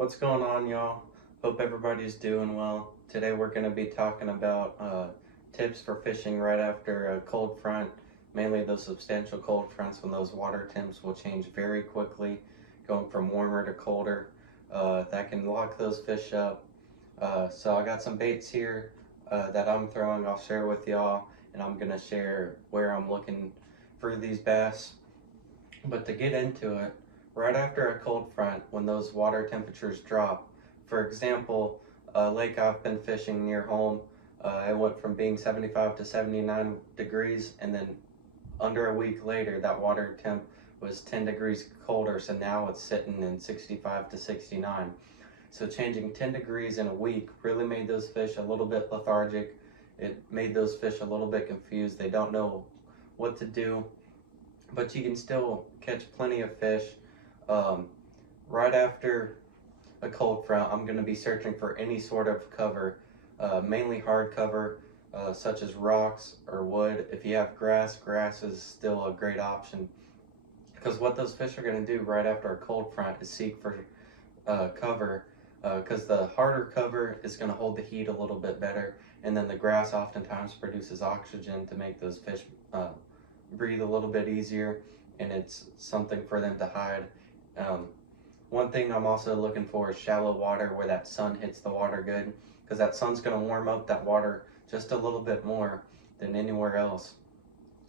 What's going on, y'all? Hope everybody's doing well. Today we're going to be talking about tips for fishing right after a cold front, mainly those substantial cold fronts when those water temps will change very quickly, going from warmer to colder. That can lock those fish up. So I got some baits here that I'm throwing. I'll share with y'all, and I'm going to share where I'm looking for these bass. But to get into it, right after a cold front, when those water temperatures drop, for example, a lake I've been fishing near home, it went from being 75 to 79 degrees, and then under a week later, that water temp was 10 degrees colder, so now it's sitting in 65 to 69. So changing 10 degrees in a week really made those fish a little bit lethargic. It made those fish a little bit confused. They don't know what to do, but you can still catch plenty of fish. Um, right after a cold front, I'm going to be searching for any sort of cover, mainly hard cover, such as rocks or wood. If you have grass, grass is still a great option because what those fish are going to do right after a cold front is seek for cover because the harder cover is going to hold the heat a little bit better, and then the grass oftentimes produces oxygen to make those fish uh, breathe a little bit easier, and it's something for them to hide. Um, One thing I'm also looking for is shallow water where that sun hits the water good, because that sun's going to warm up that water just a little bit more than anywhere else.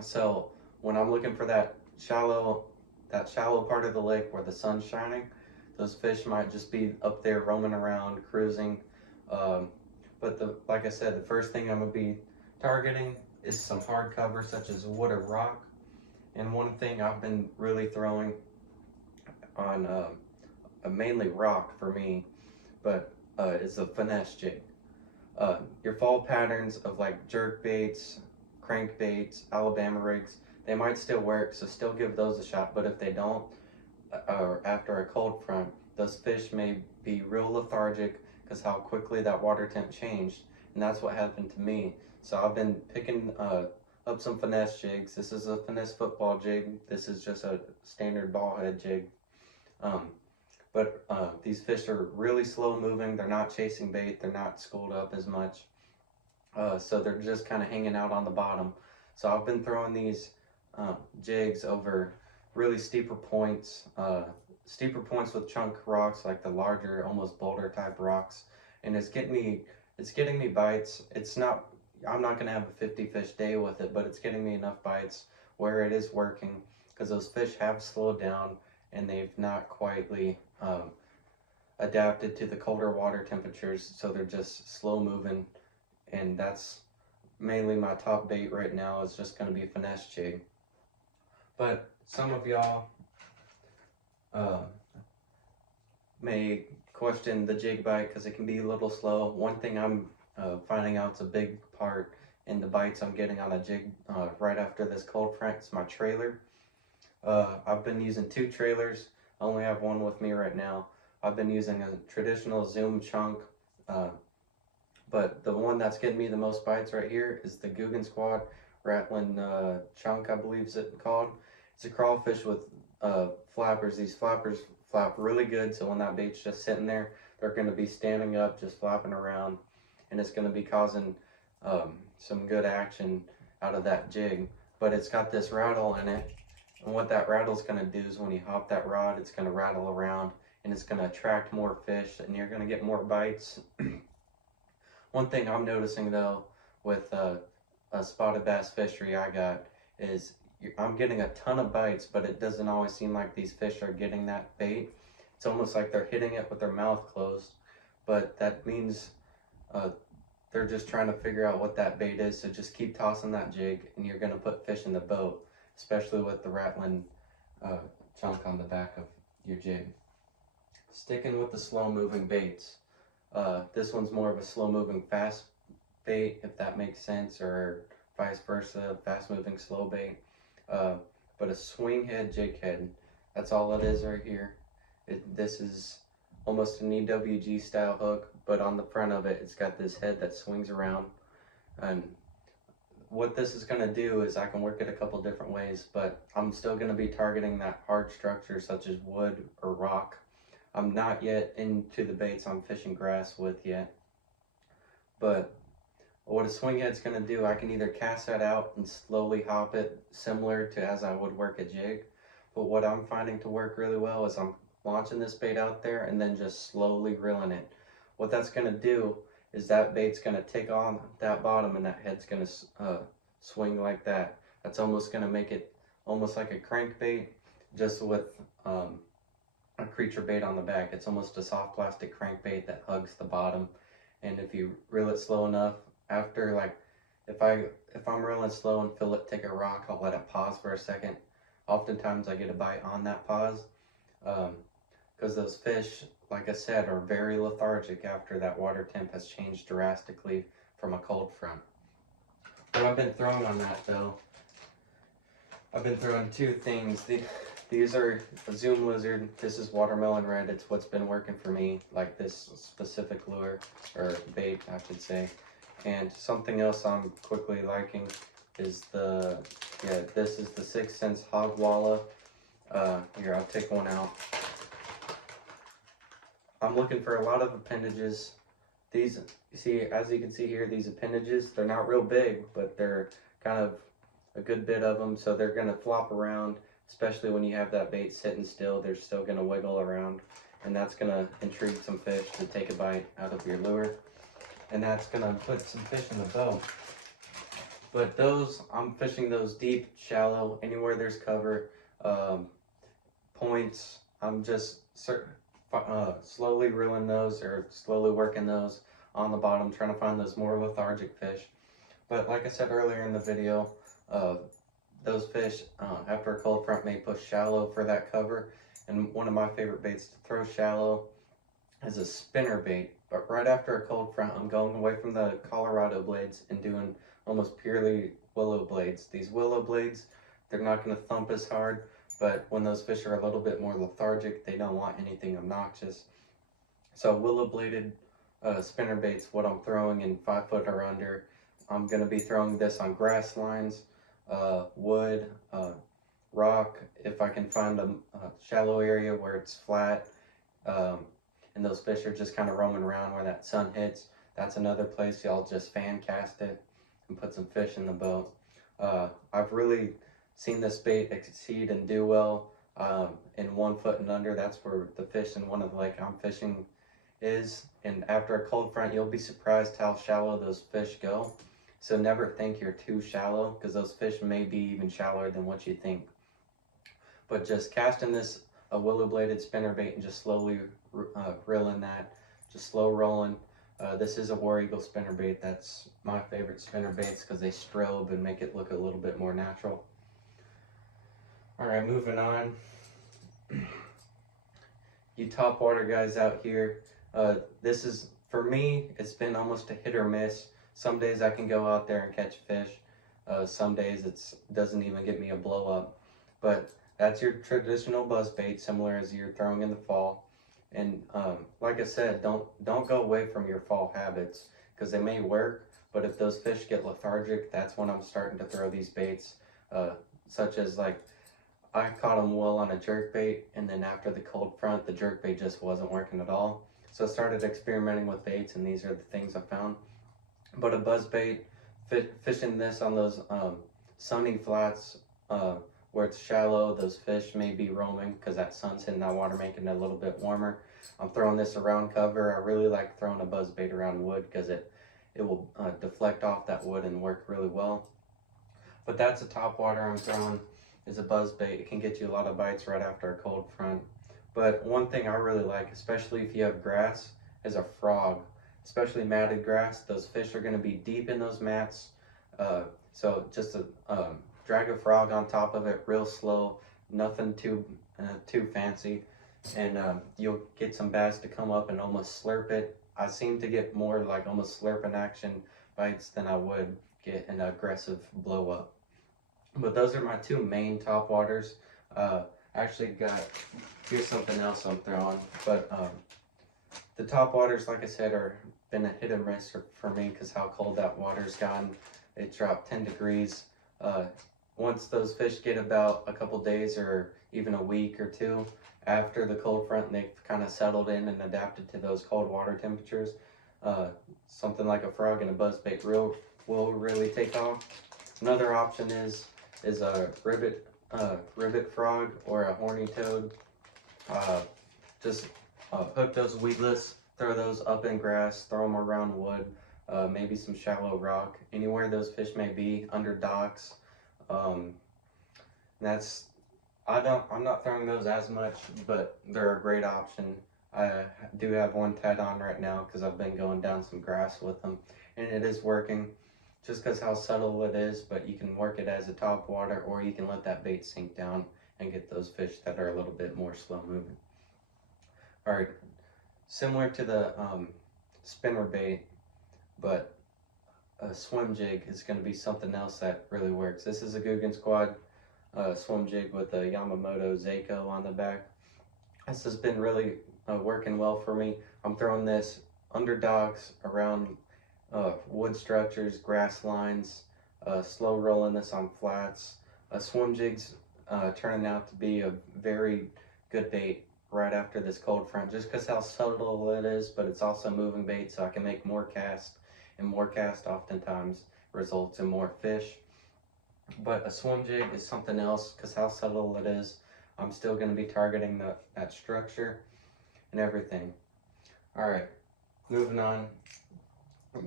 So when I'm looking for that shallow part of the lake where the sun's shining, those fish might just be up there roaming around, cruising. Um, but like I said, the first thing I'm gonna be targeting is some hard cover such as wood or rock. And one thing I've been really throwing on mainly rock for me, but is a finesse jig. Your fall patterns of like jerk baits, crank baits, Alabama rigs, they might still work, so still give those a shot. But if they don't, or after a cold front, those fish may be real lethargic because how quickly that water temp changed, and that's what happened to me. So I've been picking up some finesse jigs. This is a finesse football jig. This is just a standard ball head jig. Um, but these fish are really slow moving. They're not chasing bait. They're not schooled up as much. So they're just kind of hanging out on the bottom. So I've been throwing these jigs over really steeper points with chunk rocks, like the larger, almost boulder type rocks, and it's getting me bites. I'm not gonna have a 50 fish day with it, but it's getting me enough bites where it is working because those fish have slowed down and they've not quietly adapted to the colder water temperatures, so they're just slow moving, and that's mainly my top bait right now is just going to be finesse jig. But some of y'all uh, may question the jig bite because it can be a little slow. One thing I'm finding out's a big part in the bites I'm getting on a jig right after this cold front is my trailer. I've been using two trailers. I only have one with me right now. I've been using a traditional Zoom chunk, uh, but the one that's getting me the most bites right here is the Guggen Squad Rattling Chunk, I believe is it called. It's a crawfish with flappers. These flappers flap really good, so when that bait's just sitting there, they're going to be standing up, just flapping around, and it's going to be causing some good action out of that jig. But it's got this rattle in it, and what that rattle's going to do is when you hop that rod, it's going to rattle around, and it's going to attract more fish, and you're going to get more bites. One thing I'm noticing though with a spotted bass fishery I got is I'm getting a ton of bites, but it doesn't always seem like these fish are getting that bait. It's almost like they're hitting it with their mouth closed, but that means uh, they're just trying to figure out what that bait is. So just keep tossing that jig, and you're gonna put fish in the boat, especially with the rattling uh, chunk on the back of your jig. Sticking with the slow moving baits. This one's more of a slow moving fast bait, if that makes sense, or vice versa, fast moving slow bait. Uh, but a swing head jig head, that's all it is right here. This is almost an EWG style hook, but on the front of it, it's got this head that swings around. And what this is going to do is I can work it a couple different ways, but I'm still going to be targeting that hard structure such as wood or rock. I'm not yet into the baits I'm fishing grass with yet. But what a swing head's going to do, I can either cast that out and slowly hop it similar to as I would work a jig. But what I'm finding to work really well is I'm launching this bait out there and then just slowly reeling it. What that's going to do is that bait's going to take on that bottom and that head's going to swing like that. That's almost going to make it almost like a crankbait, just with a creature bait on the back. It's almost a soft plastic crankbait that hugs the bottom. And if you reel it slow enough, after like if I'm reeling slow and feel it take a rock, I'll let it pause for a second. Oftentimes I get a bite on that pause, because those fish, like I said, are very lethargic after that water temp has changed drastically from a cold front. What I've been throwing on that though, I've been throwing two things. These are a Zoom Lizard. This is watermelon red. It's what's been working for me, like this specific lure, or bait, I should say. And something else I'm quickly liking is this is the 6th Sense Hog Walla. Here, I'll take one out. I'm looking for a lot of appendages. These, you see, as you can see here, these appendages, they're not real big, but they're kind of a good bit of them, so they're gonna flop around, especially when you have that bait sitting still. They're still gonna wiggle around, and that's gonna intrigue some fish to take a bite out of your lure, and that's gonna put some fish in the boat. But those, I'm fishing those deep, shallow, anywhere there's cover, points. I'm just slowly reeling those, or slowly working those on the bottom, trying to find those more lethargic fish. But like I said earlier in the video, those fish after a cold front may push shallow for that cover, and one of my favorite baits to throw shallow is a spinner bait. But right after a cold front, I'm going away from the Colorado blades and doing almost purely willow blades. These willow blades, they're not going to thump as hard, but when those fish are a little bit more lethargic, they don't want anything obnoxious. So willow bladed spinner baits, what I'm throwing in 5 foot or under. I'm going to be throwing this on grass lines, wood, rock, if I can find a shallow area where it's flat, and those fish are just kind of roaming around where that sun hits. That's another place y'all just fan cast it and put some fish in the boat. I've really seen this bait exceed and do well in 1 foot and under. That's where the fish in one of the lake I'm fishing is. And after a cold front, you'll be surprised how shallow those fish go. So never think you're too shallow, because those fish may be even shallower than what you think. But just casting this a willow bladed spinner bait and just slowly reeling that, just slow rolling. This is a War Eagle spinner bait. That's my favorite spinner baits because they strobe and make it look a little bit more natural. Alright, moving on. You topwater guys out here, this is, for me, it's been almost a hit or miss. Some days I can go out there and catch fish. Some days it doesn't even get me a blow up. But that's your traditional buzz bait, similar as you're throwing in the fall. And like I said, don't go away from your fall habits, because they may work, but if those fish get lethargic, that's when I'm starting to throw these baits, such as, like, I caught them well on a jerk bait, and then after the cold front, the jerk bait just wasn't working at all. So I started experimenting with baits, and these are the things I found. But a buzz bait, fishing this on those sunny flats where it's shallow, those fish may be roaming because that sun's hitting that water, making it a little bit warmer. I'm throwing this around cover. I really like throwing a buzz bait around wood because it will deflect off that wood and work really well. But that's a topwater I'm throwing, is a buzz bait. It can get you a lot of bites right after a cold front. But one thing I really like, especially if you have grass, is a frog. Especially matted grass, those fish are going to be deep in those mats. So just drag a frog on top of it real slow, nothing too fancy, and you'll get some bass to come up and almost slurp it. I seem to get more like almost slurping action bites than I would get an aggressive blow up. But those are my two main topwaters. Actually here's something else I'm throwing, but the topwaters, like I said, are been a hit and miss for me because how cold that water's gotten. It dropped 10 degrees. Once those fish get about a couple days or even a week or two after the cold front, and they've kind of settled in and adapted to those cold water temperatures, uh, something like a frog and a buzzbait will really take off. Another option is a ribbit frog or a horny toad. Just hook those weedless, throw those up in grass, throw them around wood, maybe some shallow rock, anywhere those fish may be, under docks. That's I'm not throwing those as much, but they're a great option. I do have one tied on right now because I've been going down some grass with them, and it is working. Just because how subtle it is, but you can work it as a top water, or you can let that bait sink down and get those fish that are a little bit more slow moving. All right, similar to the spinner bait, but a swim jig is going to be something else that really works. This is a Googan Squad swim jig with a Yamamoto Seiko on the back. This has been really working well for me. I'm throwing this under docks, around wood structures, grass lines, slow rolling this on flats. Swim jigs turning out to be a very good bait right after this cold front, just because how subtle it is, but it's also moving bait, so I can make more cast, and more cast oftentimes results in more fish. But a swim jig is something else because how subtle it is. I'm still going to be targeting that structure and everything. All right, moving on.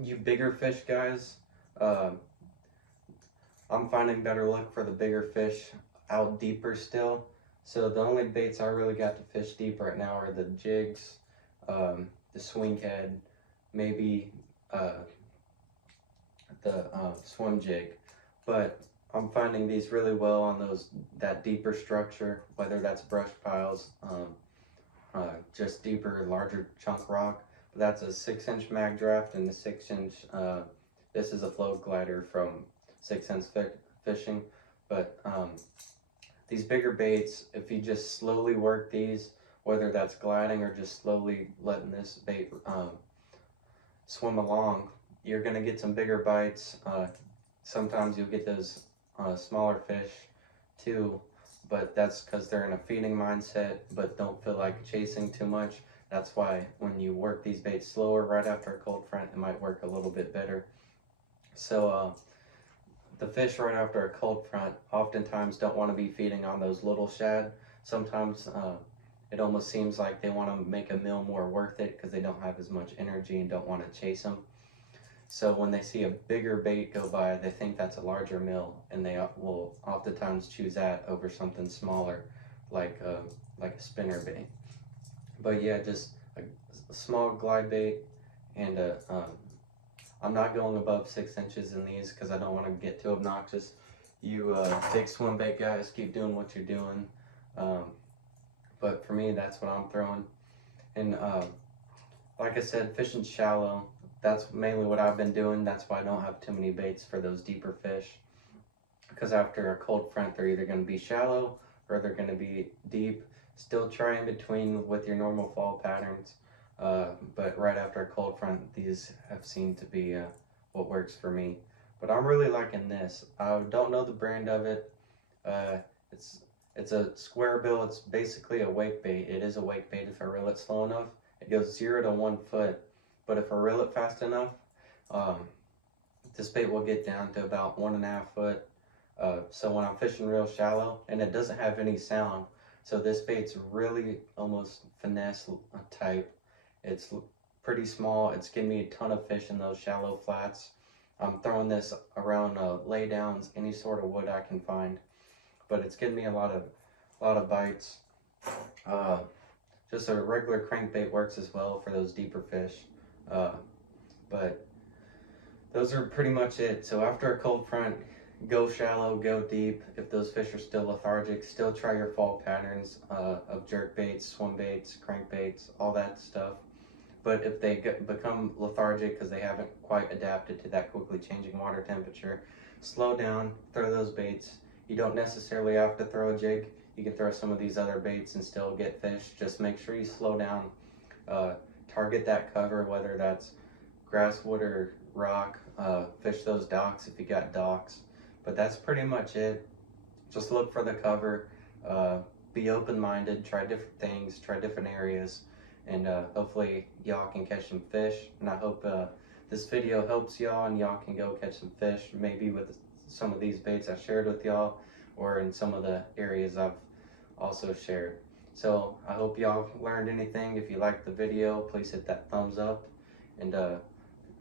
You bigger fish guys, I'm finding better luck for the bigger fish out deeper still. So the only baits I really got to fish deep right now are the jigs, the swing head, maybe the swim jig. But I'm finding these really well on that deeper structure, whether that's brush piles, just deeper, larger chunk rock. But that's a 6-inch mag draft and the 6-inch. This is a float glider from 6 Sense Fishing. But these bigger baits, if you just slowly work these, whether that's gliding or just slowly letting this bait swim along, you're gonna get some bigger bites. Sometimes you'll get those smaller fish too, but that's because they're in a feeding mindset but don't feel like chasing too much. That's why when you work these baits slower right after a cold front, it might work a little bit better. So the fish right after a cold front oftentimes don't want to be feeding on those little shad. Sometimes it almost seems like they want to make a meal more worth it because they don't have as much energy and don't want to chase them. So when they see a bigger bait go by, they think that's a larger meal, and they will oftentimes choose that over something smaller, like a spinner bait. But yeah, just a small glide bait, and I'm not going above 6 inches in these because I don't want to get too obnoxious. You big swim bait guys, keep doing what you're doing. But for me, that's what I'm throwing. And like I said, fishing shallow, that's mainly what I've been doing. That's why I don't have too many baits for those deeper fish. Because after a cold front, they're either going to be shallow or they're going to be deep. Still try in between with your normal fall patterns. But right after a cold front, these have seemed to be what works for me. But I'm really liking this. I don't know the brand of it. It's a square bill. It's basically a wake bait. It is a wake bait if I reel it slow enough. It goes 0 to 1 foot. But if I reel it fast enough, this bait will get down to about 1.5 foot. So when I'm fishing real shallow, and it doesn't have any sound, so this bait's really almost finesse type. It's pretty small. It's giving me a ton of fish in those shallow flats. I'm throwing this around laydowns, any sort of wood I can find, but it's giving me a lot of bites. Just a regular crankbait works as well for those deeper fish. But those are pretty much it. So after a cold front, go shallow, go deep. If those fish are still lethargic, still try your fall patterns of jerk baits, swim baits, crankbaits, all that stuff. But if they become lethargic because they haven't quite adapted to that quickly changing water temperature, slow down, throw those baits. You don't necessarily have to throw a jig. You can throw some of these other baits and still get fish. Just make sure you slow down. Target that cover, whether that's grass, wood, or rock. Fish those docks if you got docks. But that's pretty much it. Just look for the cover. be open-minded, try different things, try different areas, and hopefully y'all can catch some fish. And I hope this video helps y'all and y'all can go catch some fish, maybe with some of these baits I shared with y'all, or in some of the areas I've also shared. So I hope y'all learned anything. If you liked the video, please hit that thumbs up, and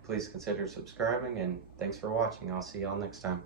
please consider subscribing, and thanks for watching. I'll see y'all next time.